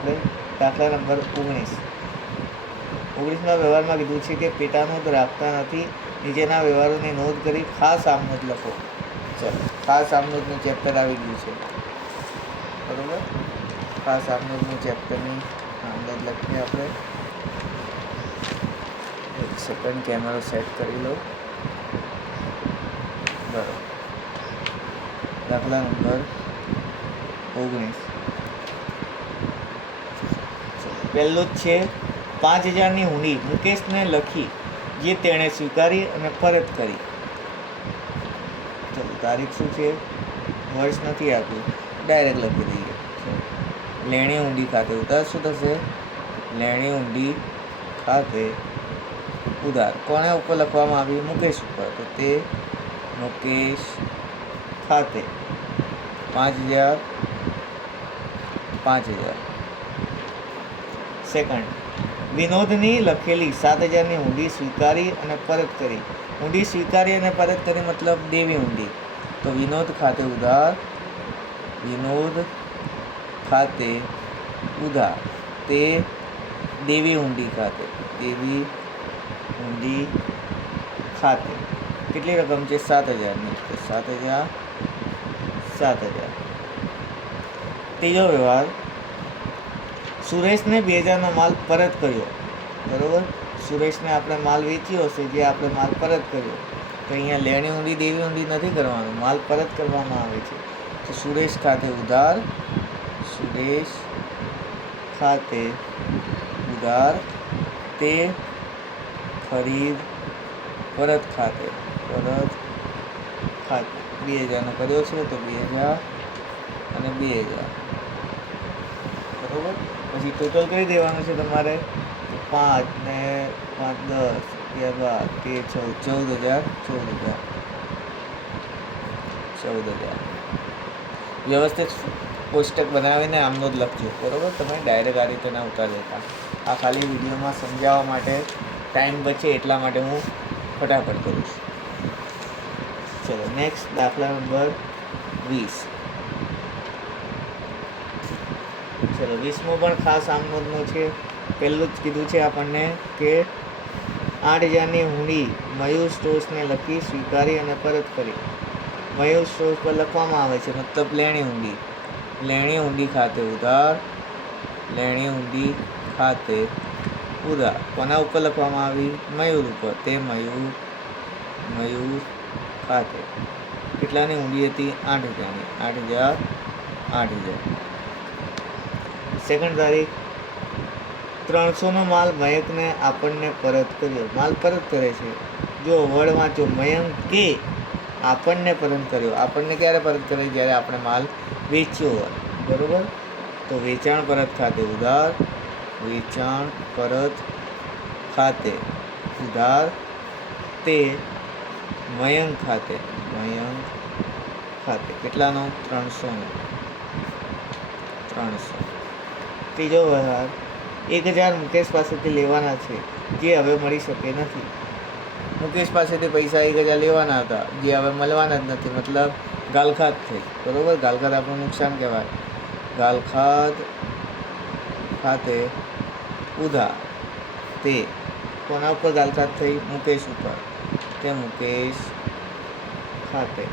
આપણે દાખલા નંબર 19 વ્યવહારમાં કીધું છે કે પેટાનોંધ રાખતા નથી, નીચેના વ્યવહારોની નોંધ કરી ખાસ આમનોંધ લખો. ચલો, ખાસ આમનોંધનું ચેપ્ટર આવી ગયું છે, બરોબર. ખાસ આમનોંધનું ચેપ્ટરની આમનોંધ લખીએ આપણે. એક સેકન્ડ, કેમેરો સેટ કરી લો. બરાબર. દાખલા નંબર 19 પહેલો જ છે. 5000ની હુંડી મુકેશને લખી, જે તેણે સ્વીકારી અને પરત કરી. ચલો, તારીખ શું છે, વર્ષ નથી આપ્યું, ડાયરેક્ટ લખી દઈએ. લેણી ઊંડી ખાતે ઉધાર શું થશે? લેણી ઊંડી ખાતે ઉધાર. કોને ઉપર લખવામાં આવી? મુકેશ ઉપર. તો તે મુકેશ ખાતે 5000. સેકન્ડ, વિનોદની લખેલી 7000ની હુંડી સ્વીકારી અને પરત કરી. હુંડી સ્વીકારી અને પરત કરી મતલબ દેવી હુંડી. તો વિનોદ ખાતે ઉધાર, વિનોદ ખાતે ઉધાર, તે દેવી હુંડી ખાતે, દેવી હુંડી ખાતે કેટલી રકમ છે? 7000ની. તો 7000. ત્રીજો વ્યવહાર, સુરેશને 2000નો માલ પરત કર્યો, બરોબર. સુરેશને આપણે માલ વેચ્યો હશે, જે આપણે માલ પરત કર્યો. તો અહીંયા લેણી ઊંડી દેવી ઊંડી નથી કરવાનું, માલ પરત કરવામાં આવે છે. તો સુરેશ ખાતે ઉધાર, સુરેશ ખાતે ઉધાર, તે ખરીદ પરત ખાતે, પરત ખાતે 2000નો કર્યો છે. તો 2000 અને 2000, બરોબર. પછી ટોટલ કરી દેવાનું છે તમારે. 5 ને 5 10, 11 13 14 14,000. વ્યવસ્થિત કોષ્ટક બનાવીને આમનોંધ લખજો, બરોબર. તમે ડાયરેક્ટ આ રીતે ના ઉતાર દેતા. આ ખાલી વિડીયોમાં સમજાવવા માટે ટાઈમ બચે એટલા માટે હું ફટાફટ કરું છું. ચલો, નેક્સ્ટ દાખલા નંબર 20. ચલો, 20મો પણ ખાસ આમનોંધનો છે. પહેલું જ કીધું છે આપણને કે 8000ની હુંડી મયુર સ્ટોર્સને લખી, સ્વીકારી અને પરત કરી. મયુર સ્ટોર્સ પર લખવામાં આવે છે મતલબ લેણી ઊંડી. લેણી ઊંડી ખાતે ઉધાર, લેણી ઊંડી ખાતે ઉધાર. કોના ઉપર લખવામાં આવી? મયુર ઉપર. તે મયુર ખાતે કેટલાની ઊંડી હતી? 8000ની. 8000. સેકન્ડ તારીખ, 300નો માલ મયંકને આપણને પરત કર્યો. માલ પરત કરે છે. જો વર્ડ વાંચો, મયંકે આપણને પરત કર્યો. આપણને ક્યારે પરત કરે? જ્યારે આપણે માલ વેચ્યો હોય, બરોબર. તો વેચાણ પરત ખાતે ઉધાર, વેચાણ પરત ખાતે ઉધાર, તે મયંક ખાતે, મયંક ખાતે કેટલાનો? 300નો. 300. ત્રીજો વ્યવહાર, 1000 મુકેશ પાસેથી લેવાના છે, જે હવે મળી શકે નથી. મુકેશ પાસેથી પૈસા 1000 લેવાના હતા, જે હવે મળવાના જ નથી, મતલબ ગાલખાત થઈ, બરોબર. ગાલખાત આપણું નુકસાન કહેવાય. ગાલખાત ખાતે ઉધાર, તે કોના ઉપર ગાલખાત થઈ? મુકેશ ઉપર. તે મુકેશ ખાતે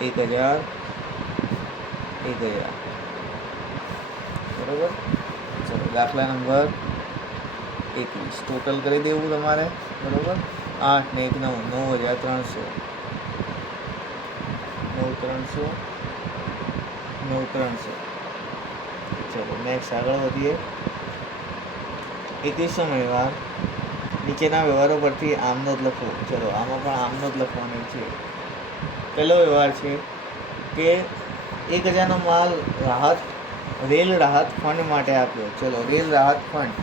1000, બરોબર. ચલો, દાખલા નંબર 21. ટોટલ કરી દેવું તમારે, બરોબર. 8 ને 1 9, 9300. 9300. ચલો, નેક્સ્ટ આગળ વધીએ. 21મો વ્યવહાર, નીચેના વ્યવહારો પરથી આમનોંધ લખો. ચલો, આમાં પણ આમનોંધ લખવાની છે. પહેલો વ્યવહાર છે કે 1000નો માલ રેલ રાહત ફંડ માટે આપ્યો. ચલો, રેલ રાહત ફંડ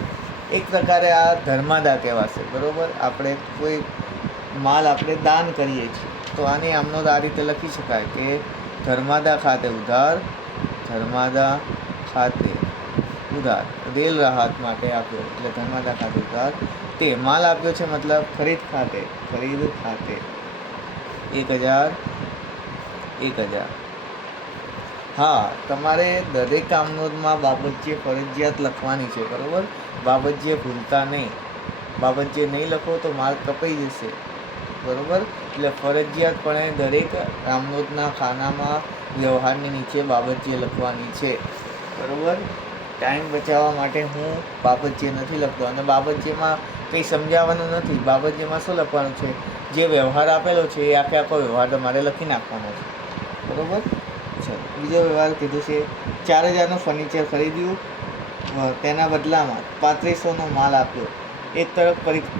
એક પ્રકારે આ ધર્માદા કહેવાશે, બરોબર. આપણે કોઈ માલ આપણે દાન કરીએ છીએ, તો આની આમનોંધ આ રીતે લખી શકાય કે ધર્માદા ખાતે ઉધાર, ધર્માદા ખાતે ઉધાર, રેલ રાહત માટે આપ્યો એટલે ધર્માદા ખાતે ઉધાર. તે માલ આપ્યો છે મતલબ ખરીદ ખાતે, 1000. હા, તમારે દરેક કામનોંધમાં બાબતચીય ફરજિયાત લખવાની છે, બરાબર. બાબતચીય ભૂલતા નહીં. બાબતચીય નહીં લખો તો માર્ક કપાઈ જશે, બરાબર. એટલે ફરજિયાતપણે દરેક કામનોંધના ખાનામાં વ્યવહારની નીચે બાબતચીય લખવાની છે, બરાબર. ટાઈમ બચાવવા માટે હું બાબતચીય નથી લખતો, અને બાબતચીયમાં કંઈ સમજાવવાનું નથી. બાબતચીયમાં શું લખવાનું છે? જે વ્યવહાર આપેલો છે એ આખો વ્યવહાર તમારે લખી નાખવાનો છે, બરાબર. ચલો, બીજો વ્યવહાર કીધું છે 4000નું ફર્નિચર ખરીદ્યું, તેના બદલામાં 3500નો માલ આપ્યો. એક તરફ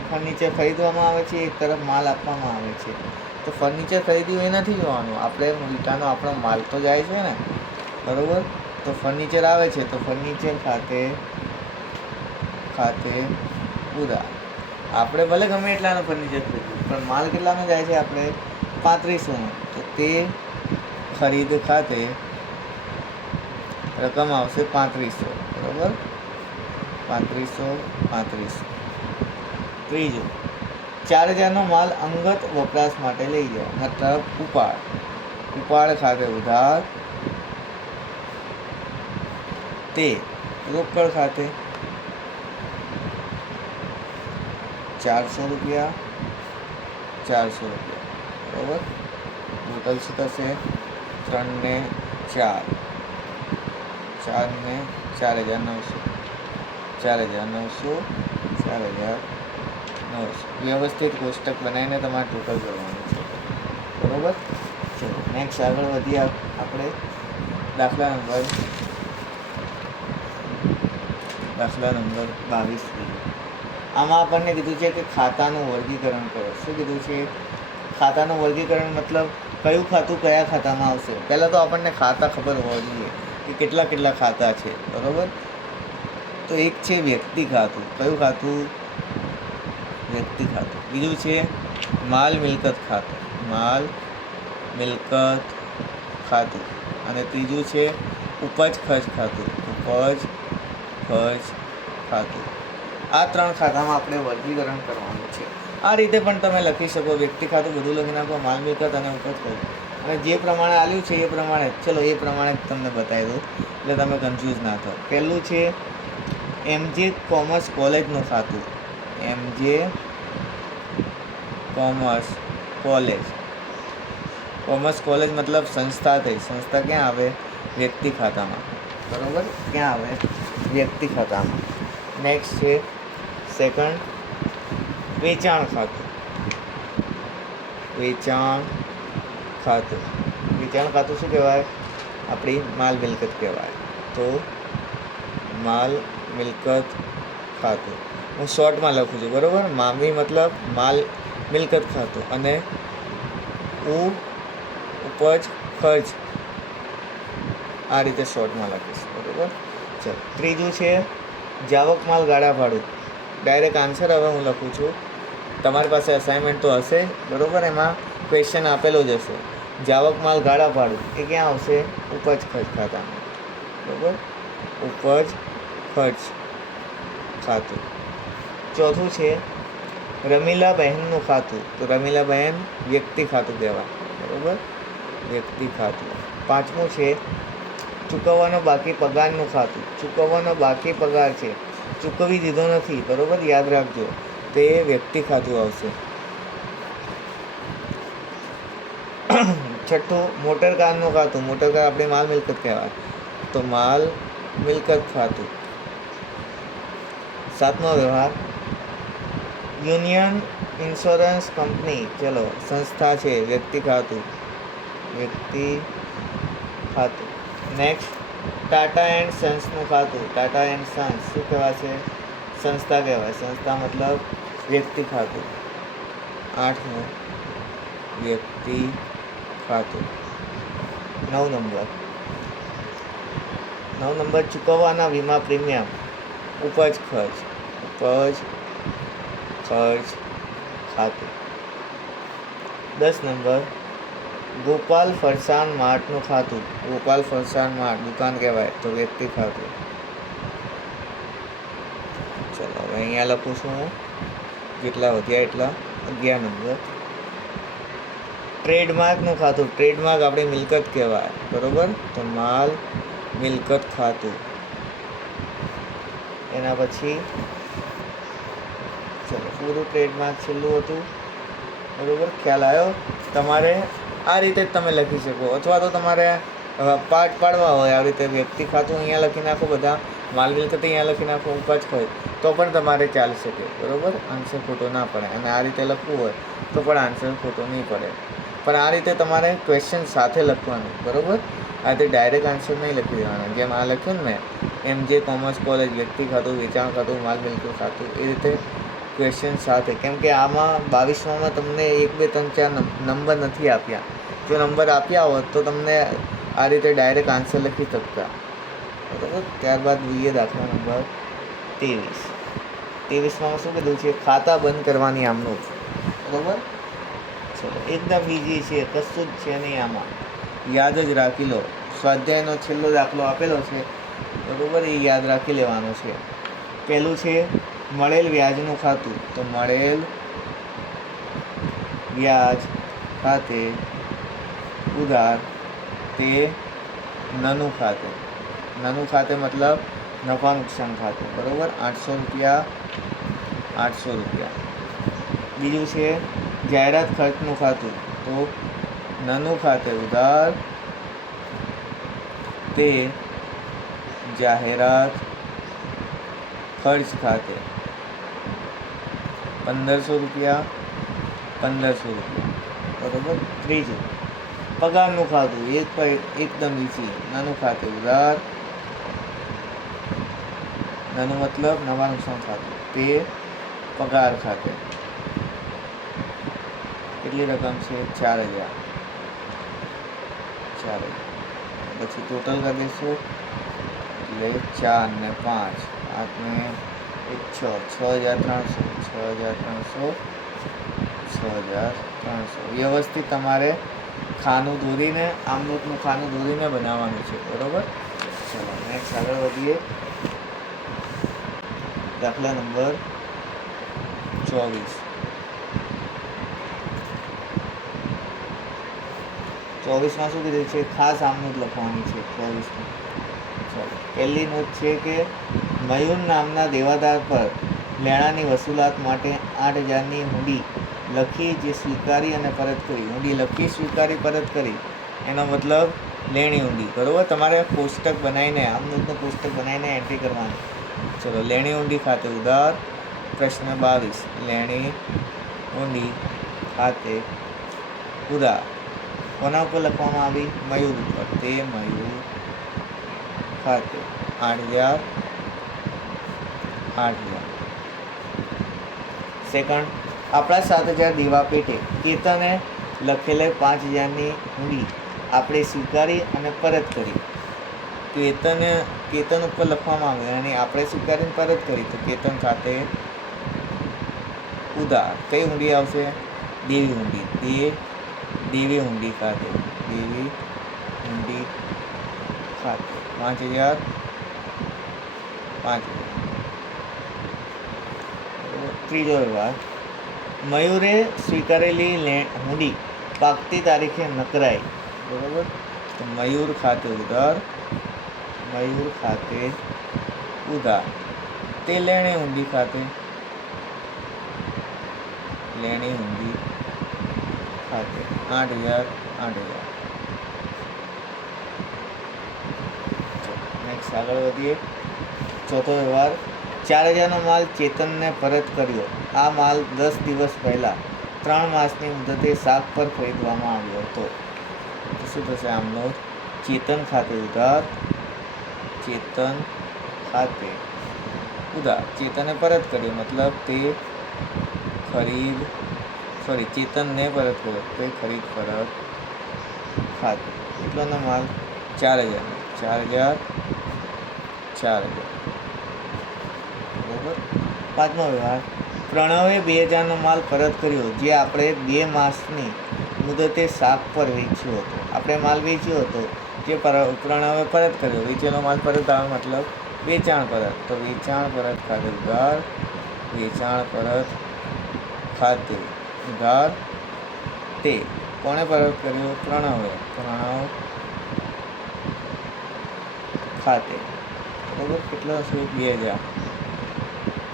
ફર્નિચર ખરીદવામાં આવે છે, એક તરફ માલ આપવામાં આવે છે. તો ફર્નિચર ખરીદ્યું એ નથી જોવાનું, આપણે ઉલટાનો આપણો માલ તો જાય છે ને, બરાબર. તો ફર્નિચર આવે છે તો ફર્નિચર ખાતે પૂરા. આપણે ભલે ગમે એટલાનું ફર્નિચર ખરીદ્યું, પણ માલ કેટલાનો જાય છે? આપણે 3500નો. તો તે ખરીદ ખાતે રકમ આવશે 3500, બરાબર. 3500. ત્રીજું, 4000નો માલ અંગત વપરાશ માટે લઈ જાઓ, મતલબ ઉપાડ ખાતે ઉધાર, તે રોકડ ખાતે 400 રૂપિયા, બરાબર. ટોટલ શું થશે? 3 ને 4, 4 ને 4900, 4900. વ્યવસ્થિત કોષ્ટક બનાવીને તમારે ટોટલ કરવાનું છે, બરાબર. ચલો, નેક્સ્ટ આગળ વધીએ આપણે. દાખલા નંબર 22. આમાં આપણને કીધું છે કે ખાતાનું વર્ગીકરણ કરો. શું કીધું છે? ખાતાનું વર્ગીકરણ મતલબ કયું ખાતું કયા ખાતામાં આવશે. પહેલાં તો આપણને ખાતા ખબર હોવા જોઈએ કે કેટલા ખાતા છે, બરાબર. તો એક છે વ્યક્તિ ખાતું. કયું ખાતું? વ્યક્તિ ખાતું. બીજું છે માલ મિલકત ખાતું. અને ત્રીજું છે ઉપજ ખર્ચ ખાતું. આ 3 ખાતામાં આપણે વર્ગીકરણ કરવાનું છે. આ રીતે પણ તમે લખી શકો. વ્યક્તિ ખાતું બધું લખી નાખો, માલ મિલકત અને ઉપજ ખર્ચ, અને જે પ્રમાણે આલ્યું છે એ પ્રમાણે. ચલો, એ પ્રમાણે તમને બતાવી દઉં એટલે તમે કન્ફ્યુઝ ના થાઓ. પહેલું છે MJ કોમર્સ કોલેજનું ખાતું. MJ કોમર્સ કોલેજ મતલબ સંસ્થા થઈ. સંસ્થા ક્યાં આવે? વ્યક્તિ ખાતામાં, બરાબર. ક્યાં આવે? વ્યક્તિ ખાતામાં. નેક્સ્ટ છે સેકન્ડ, વેચાણ ખાતું. વેચાણ ખાતું શું કહેવાય? આપણી માલ મિલકત કહેવાય. તો માલ મિલકત ખાતું હું શોર્ટમાં લખું છું, બરાબર. મામી મતલબ માલ મિલકત ખાતું, અને ઉપજ ખર્ચ આ રીતે શોર્ટમાં લખીશ, બરાબર. ચાલો, ત્રીજું છે જાવક માલ ગાળા ભાડું. ડાયરેક્ટ આન્સર હવે હું લખું છું. તમારી પાસે અસાઇનમેન્ટ તો હશે, બરાબર. એમાં ક્વેશ્ચન આપેલો જ હશે. જાવક માલ ગાળા ભાડું એ ક્યાં આવશે? ઉપજ ખર્ચ ખાતામાં, બરાબર. ઉપજ ખર્ચ ખાતું. ચોથું છે રમીલા બહેનનું ખાતું. તો રમીલા બહેન વ્યક્તિ ખાતું કહેવાય, બરાબર. વ્યક્તિ ખાતું. પાંચમું છે ચૂકવવાનો બાકી પગારનું ખાતું. ચૂકવવાનો બાકી પગાર છે, ચૂકવી દીધો નથી, બરાબર. યાદ રાખજો, તે વ્યક્તિ ખાતું આવશે. છઠ્ઠું મોટર કારનું ખાતું. મોટર કાર આપણી માલ મિલકત કહેવાય, તો માલ મિલકત ખાતું. સાતમો વ્યવહાર યુનિયન ઇન્સ્યોરન્સ કંપની. ચલો, સંસ્થા છે, વ્યક્તિ ખાતું. નેક્સ્ટ ટાટા એન્ડ સન્સનું ખાતું. ટાટા એન્ડ સન્સ શું કહેવાય છે? સંસ્થા કહેવાય. સંસ્થા મતલબ વ્યક્તિ ખાતું. 8મું વ્યક્તિ ખાતું. 9 નંબર ચૂકવવાના વીમા પ્રીમિયમ. ઉપજ ખર્ચ ખાતું. 10 નંબર ગોપાલ ફરસાણ માર્ટનું ખાતું. ગોપાલ ફરસાણ માર્ટ દુકાન કહેવાય, તો વ્યક્તિ ખાતું. ચલો, હવે અહીંયા લખું છું હું જેટલા વધ્યા એટલા. 11 નંબર ટ્રેડમાર્કનું ખાતું, ટ્રેડમાર્ક આપણી મિલકત કહેવાય, બરોબર. તો માલ મિલકત ખાતું. એના પછી ચલો પૂરું ટ્રેડમાર્ક છેલ્લું હતું, બરોબર. ખ્યાલ આવ્યો? તમારે આ રીતે જ તમે લખી શકો, અથવા તો તમારે પાર્ટ પાડવા હોય આવી રીતે વ્યક્તિ ખાતું અહીંયા લખી નાખો, બધા માલ મિલકત અહીંયા લખી નાખો, ઉપજ હોય તો પણ તમારે ચાલી શકે, બરોબર. આન્સર ખોટો ના પડે. અને આ રીતે લખવું હોય તો પણ આન્સર ખોટો નહીં પડે. પણ આ રીતે તમારે ક્વેશ્ચન સાથે લખવાનું, બરોબર. આ રીતે ડાયરેક્ટ આન્સર નહીં લખી દેવાના. જેમ આ લખ્યું ને મેં, MJ કોમર્સ કોલેજ વ્યક્તિ ખાતું, વેચાણ ખાતું, માલ મિલકત ખાતું, એ રીતે ક્વેશ્ચન સાથે. કેમ કે આમાં 22માં તમને 1, 2, 3, 4 નંબર નથી આપ્યા. જો નંબર આપ્યા હોત તો તમને આ રીતે ડાયરેક્ટ આન્સર લખી શકતા, બરાબર. ત્યારબાદ જોઈએ દાખલા નંબર 23. 23માં શું કીધું છે? ખાતા બંધ કરવાની આમનું, બરાબર. ચલો એકદમ ઇઝી છે, કશું જ છે નહીં આમાં, યાદ જ રાખી લો. સ્વાધ્યાયનો છેલ્લો દાખલો આપેલો છે, બરાબર, એ યાદ રાખી લેવાનો છે. પહેલું છે મળેલ વ્યાજનું ખાતું. તો મળેલ વ્યાજ ખાતે ઉધાર તે નાનું ખાતે. નાનું ખાતે મતલબ નફા નુકસાન ખાતે, બરાબર. 800 રૂપિયા, 800 રૂપિયા. બીજું છે જાહેરાત ખર્ચનું ખાતું. તો નાનું ખાતે ઉધાર તે જાહેરાત ખર્ચ ખાતે 1500 રૂપિયા, 1500 રૂપિયા, બરાબર. ત્રીજું પગારનું ખાતું. એકદમ ઈઝી. નાનું ખાતે ઉધાર, નાનું મતલબ નફા નુકસાન ખાતું, તે પગાર ખાતે. કેટલી રકમ છે? 4000. 4000. પછી ટોટલ કરી દઈશું એટલે 4 ને 5, 8 ને 1, 6, 6300, 6300. વ્યવસ્થિત તમારે ખાનું દોરીને, આમનોટનું ખાનું દોરીને બનાવવાનું છે, બરાબર. ચલો નેક્સ્ટ આગળ વધીએ. દાખલા નંબર 24. 24માં શું કીધું છે? ખાસ આમનોટ લખવાની છે 24માં. ચલો પહેલી નોટ છે કે મયુર નામના દેવાદાર પર લેણાની વસૂલાત માટે 8000ની હુંડી લખી, જે સ્વીકારી અને પરત કરી. હુંડી લખી, સ્વીકારી, પરત કરી, એનો મતલબ લેણી હુંડી, બરાબર. તમારે કોષ્ટક બનાવીને, આમનોટનું કોષ્ટક બનાવીને એન્ટ્રી કરવાની. ચલો લેણી હુંડી ખાતે ઉધાર. પ્રશ્ન 22. લેણી હુંડી ખાતે ઉધાર કોના ઉપર લખવામાં આવી? મયુર ઉપર. તે મયુર ખાતે 8000, 8000. સેકન્ડ, આપણા 7000 દેવા પેટે કેતને લખેલે 5000ની હુંડી આપણે સ્વીકારી અને પરત કરી. કેતન ઉપર લખવામાં આવે અને આપણે સ્વીકારીને પરત કરી. તો કેતન ખાતે ઉધાર. કઈ હુંડી આવશે? દેવી હુંડી. દેવી હુંડી ખાતે, દેવી હુંડી ખાતે 5000, 5000. ત્રીજો વ્યવહાર, મયુરે સ્વીકારેલી હુંડી પાકતી તારીખે નકરાઈ, બરાબર. તો મયુર ખાતે ઉધાર, મયુર ખાતે ઉધાર. તે લેણી હુંડી ખાતે, લેણી હુંડી ખાતે 8000, 8000. નેક્સ્ટ આગળ વધીએ. ચોથો વ્યવહાર, 4000નો માલ ચેતનને પરત કર્યો. આ માલ 10 દિવસ પહેલાં 3 માસની મુદતે શાક પર ખરીદવામાં આવ્યો હતો. તો શું થશે આમનો? ચેતન ખાતે ઉધાર, ચેતન ખાતે ઉધાર. ચેતને પરત કર્યો મતલબ તે ચેતનને પરત કર્યો, તે ખરીદ પરત ખાતે. કેટલાનો માલ? 4000, 4000, 4000, બરાબર. પાંચમો વ્યવહાર, પ્રણવે 2000નો માલ પરત કર્યો, જે આપણે 2 માસની મુદતે શાક પર વેચ્યો હતો. આપણે માલ વેચ્યો હતો, જે પ્રણવે પરત કર્યો. વેચેલો માલ પરત આવે મતલબ વેચાણ પરત. તો વેચાણ પરત ખાતે ઉધાર, વેચાણ પરત ખાતે ઉધાર તે કોણે પરત કર્યો? પ્રણવે. પ્રણવ ખાતે. બરાબર. કેટલો હશે? 2000.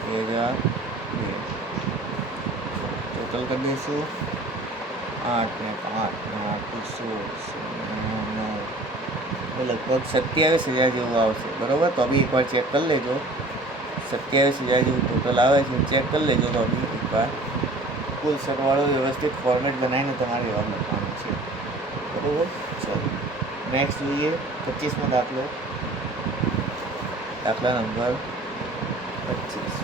2002. ટોટલ કરી દઈશું 8 ને 5 ને 8 16 9. લગભગ 27,000 જેવું આવશે. બરાબર. તો બી એકવાર ચેક કરી લેજો. 27,000 જેવું ટોટલ આવે છે. ચેક કરી લેજો તો બી એકવાર. કુલ સરવાળો વ્યવસ્થિત ફોર્મેટ બનાવીને તમારે જવાબ લખવાનો છે. બરાબર. ચલો નેક્સ્ટ જોઈએ 25મો દાખલો. દાખલા નંબર 25.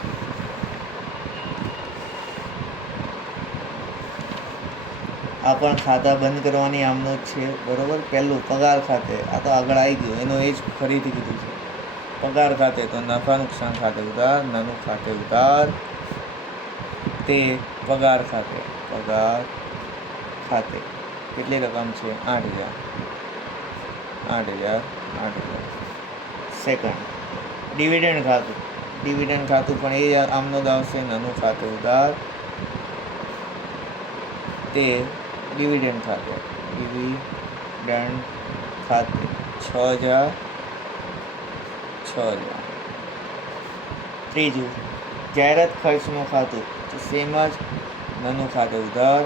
આ પણ ખાતા બંધ કરવાની આમનો જ છે. બરાબર. પહેલું પગાર ખાતે. આ તો આગળ આવી ગયું, એનો એ જ ફરીથી કીધું છે. પગાર ખાતે તો નફા નુકસાન ખાતે ઉધાર, નાનું ખાતે ઉધાર, તે પગાર ખાતે. પગાર ખાતે કેટલી રકમ છે? 8,000. 8,000. 8,000. સેકન્ડ ડિવિડન્ડ ખાતું. ડિવિડન્ડ ખાતું પણ એ આમનો જ આવશે. નાનું ખાતે ઉધાર, તે ડિવિડન્ડ ખાતે. ડિવિડન્ડ ખાતે 6,000. 6,000. ત્રીજું જાહેરાત ખર્ચનું ખાતું. તો સેમ જ. નાનું ખાતે ઉધાર,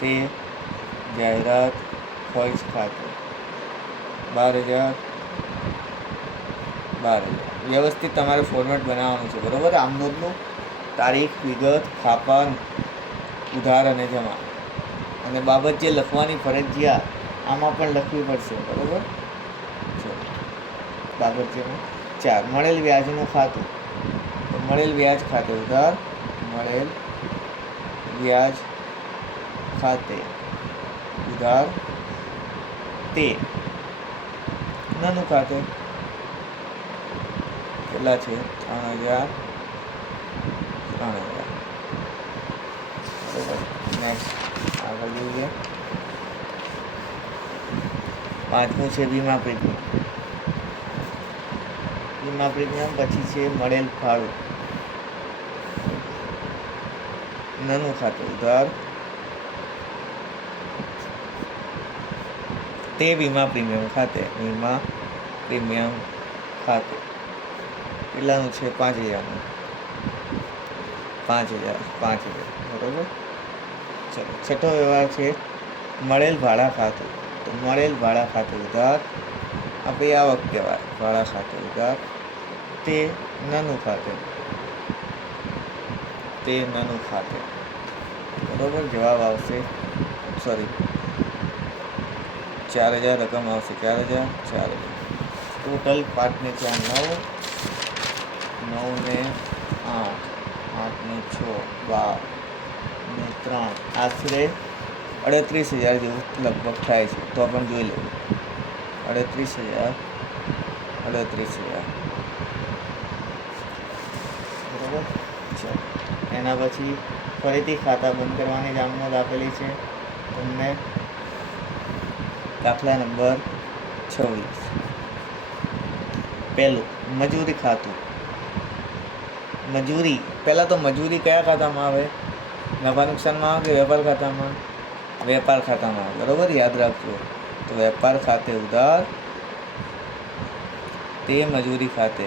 તે જાહેરાત ખર્ચ ખાતે 12,000. 12,000. વ્યવસ્થિત તમારે ફોર્મેટ બનાવવાનું છે. બરાબર. આમનોંધનું તારીખ, વિગત, ખાપા, ઉધાર અને જમા, અને બાબત જે લખવાની ફરજિયાત આમાં પણ લખવી પડશે. બરાબર. ચલો બાબત જેમાં 4 મળેલ વ્યાજનું ખાતું. તો મળેલ વ્યાજ ખાતે ઉધાર, મળેલ વ્યાજ ખાતે ઉધાર, તે નાનું ખાતે કેટલા છે? 3,000. 3,000. બરાબર. નેક્સ્ટ આગળ જોઈએ. 5મું છે વીમા પ્રીમિયમ. વીમા પ્રીમિયમ પછી છે મળેલ ફાળું. નાનું ખાતે ઉધાર, તે વીમા પ્રીમિયમ ખાતે. વીમા પ્રીમિયમ ખાતે કેટલાનું છે? 5,000. 5,000. 5,000. બરાબર. ચલો છઠ્ઠો વ્યવહાર છે મળેલ ભાડા ખાતું. તો મળેલ ભાડા ખાતે ઉધાર, આપણે આવક કહેવાય. ભાડા ખાતે ઉધાર, તે નાનું ખાતે. તે નાનું ખાતે. બરાબર. જવાબ આવશે 4,000 રકમ આવશે. 4,000. 4,000. ટોટલ 5 ને 4 9, 9 ને 8, 8 ને 6 12 ને 3 આશરે 38,000 જેવું લગભગ થાય છે. તો પણ જોઈ લેવું. 38,000. 38,000. બરાબર. ચલો એના પછી ફરીથી ખાતા બંધ કરવાની જામનોંધ આપેલી છે તમને. દાખલા નંબર 26. પહેલું મજૂરી ખાતું. મજૂરી પહેલાં તો મજૂરી કયા ખાતામાં આવે? નફા નુકસાનમાં આવે કે વેપાર ખાતામાં? વેપાર ખાતામાં આવે. બરાબર. યાદ રાખજો. તો વેપાર ખાતે ઉધાર, તે મજૂરી ખાતે.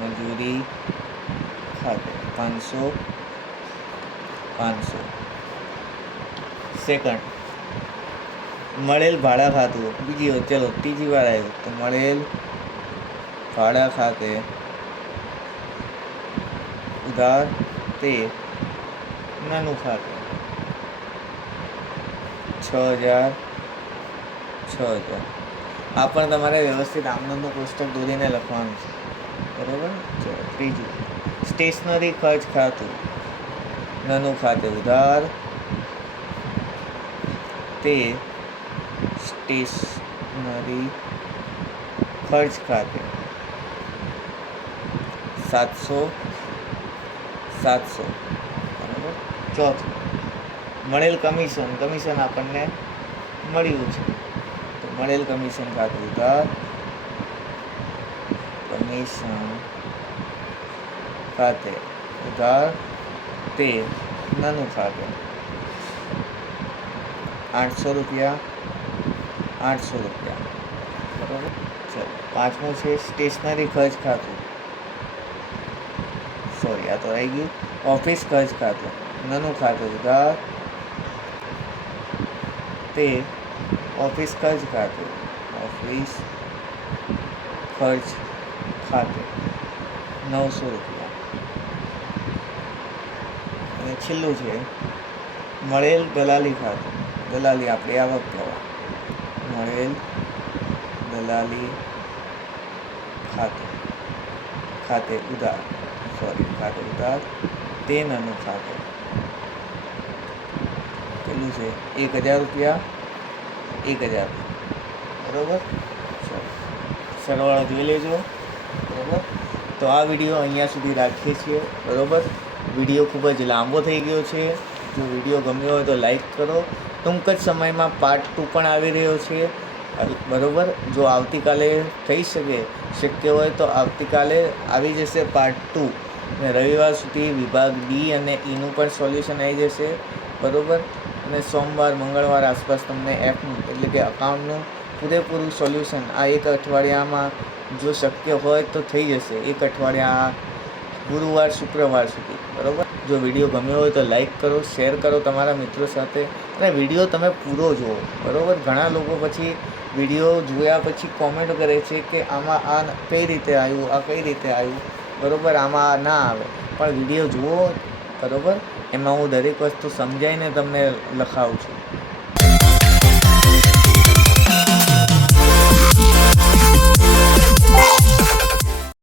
મજૂરી ખાતે 500. 500. સેકન્ડ મળેલ ભાડા ખાતું. ચલો ત્રીજી વાર આવ્યું. તો મળેલ ભાડા ખાતે ઉધાર, તે નાનું ખાતે 6,000. 6,000. આ પણ તમારે વ્યવસ્થિત આમનોંધનું પુસ્તક દોરીને લખવાનું છે. બરાબર. ચલો ત્રીજું સ્ટેશનરી ખર્ચ ખાતું. નાનું ખાતે ઉધાર, તે સ્ટેશનરી ખર્ચ ખાતે 700. 700. બરાબર. ચોથું મળેલ કમિશન. કમિશન આપણને મળ્યું છે. તો મળેલ કમિશન ખાતે ઉધાર, કમિશન ખાતે ઉધાર, તે નાનું ખાતું 800 રૂપિયા 800 રૂપિયા, બરાબર. ચલો, પાંચમું છે સ્ટેશનરી ખર્ચ ખાતું, સોરી આ તો આવી ગયું. ઓફિસ ખર્ચ ખાતું, નાનું ખાતું ઉધાર તે ઓફિસ ખર્ચ ખાતું, ઓફિસ ખર્ચ ખાતું 900 રૂપિયા. અને છેલ્લું છે મળેલ દલાલી ખાતું, દલાલી આપણી આવક કહેવાય. મળેલ દલાલી ખાતે ઉધાર, ખાતે ઉધાર તે નાનું ખાતું કેટલું છે 1000 રૂપિયા, 1000 બરાબર. ચલો, સરવાળો જોઈ લેજો, બરાબર. તો આ વિડીયો અહીંયા સુધી રાખીએ છીએ, બરાબર. વિડીયો ખૂબ જ લાંબો થઈ ગયો છે. જો વિડીયો ગમ્યો હોય તો લાઈક કરો. ટૂંક જ સમયમાં પાર્ટ 2 પણ આવી રહ્યો છે, બરાબર. જો આવતીકાલે થઈ શક્ય હોય તો આવતીકાલે આવી જશે પાર્ટ 2, અને રવિવાર સુધી વિભાગ બી અને ઈનું પણ સોલ્યુશન આવી જશે, બરાબર. અને સોમવાર મંગળવાર આસપાસ તમને એફનું એટલે કે અકાઉન્ટનું પૂરેપૂરું સોલ્યુશન આ એક અઠવાડિયામાં જો શક્ય હોય તો થઈ જશે, એક અઠવાડિયા ગુરુવાર શુક્રવાર સુધી, બરાબર. જો વિડીયો ગમ્યો હોય તો લાઈક કરો, શેર કરો તમારા મિત્રો સાથે, અને વિડીયો તમે પૂરો જુઓ, બરાબર. ઘણા લોકો પછી વિડીયો જોયા પછી કોમેન્ટ કરે છે કે આમાં આ કઈ રીતે આવ્યું, આ કઈ રીતે આવ્યું, બરાબર. આમાં ના આવે, પણ વિડીયો જુઓ, બરાબર. એમાં હું દરેક વસ્તુ સમજાવીને તમને લખાવું છું.